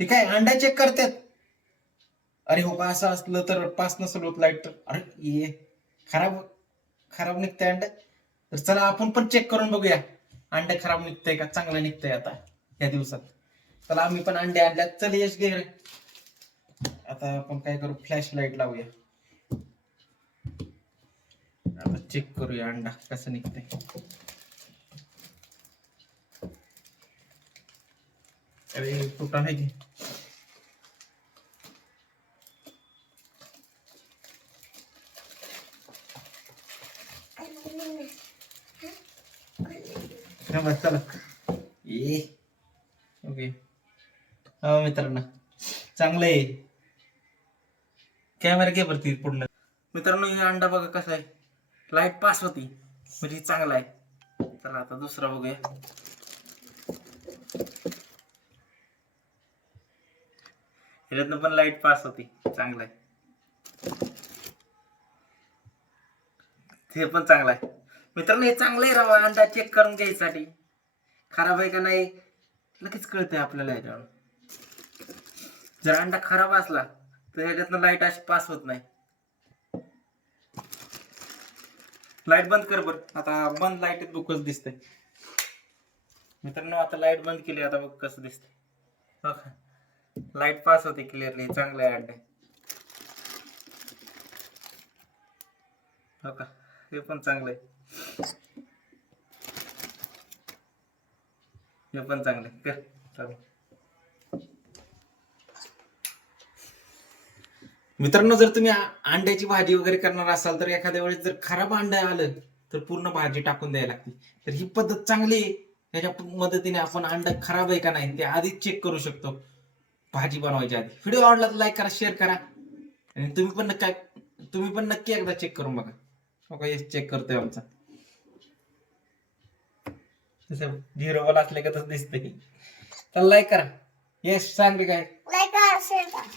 हे काय अंडा चेक करतात? अरे हो का, असं असलं तर पास नसेल होत लाईट तर. अरे ये खराब खराब निघतंय अंड. तर चला आपण पण चेक करून बघूया अंड खराब निघतंय का चांगलं निघतंय आता या दिवसात. चला आम्ही पण अंडे आणल्यात. चल यश घे रे. आता आपण काय करू, फ्लॅश लाईट लावूया. आता चेक करूया अंडा कसं निघतंय. अरे कुठं आहे की. चला ये ओके. हो मित्रांनो चांगलं आहे. कॅमेरा घे वरती पूर्ण. मित्रांनो हे अंडा बघा कसा आहे, लाईट पास होती म्हणजे चांगला आहे. चला आता दुसरा बघूया. ह्याच्यातनं पण लाईट पास होती, चांगला आहे. हे पण चांगला आहे. मित्रांनो हे चांगलं आहे राव, अंडा चेक करून घ्यायसाठी. खराब आहे का नाही लगेच कळतंय आपल्याला ह्याच्यावर. जर अंडा खराब असला तर ह्याच्यातनं लाईट अशी पास होत नाही. लाईट बंद कर बर. आता बंद लाईटीत बुकच दिसतंय. मित्रांनो आता लाईट बंद केली, आता बघ कसं दिसतंय. लाईट पास होते क्लिअरली, चांगलं आहे अंडे. हो का, हे पण चांगलं आहे. हे पण चांगलं आहे. कर चालू. मित्रांनो जर तुम्ही अंड्याची भाजी वगैरे करणार असाल तर एखाद्या वेळेस जर खराब अंड आलं तर पूर्ण भाजी टाकून द्यायला लागते. तर ही पद्धत चांगली आहे. ह्याच्या मदतीने आपण अंड खराब आहे का नाही ते आधीच चेक करू शकतो भाजी बनवायच्या आधी. व्हिडिओ आवडला तर लाईक करा, शेअर करा आणि तुम्ही पण नक्की एकदा चेक करून बघा. ओके यस चेक करतोय आमचा. तसं झिरो बॉल असले का तसं दिसतंय. तर लाईक करा. यस सांग रे काय. लाईक करा, शेअर करा.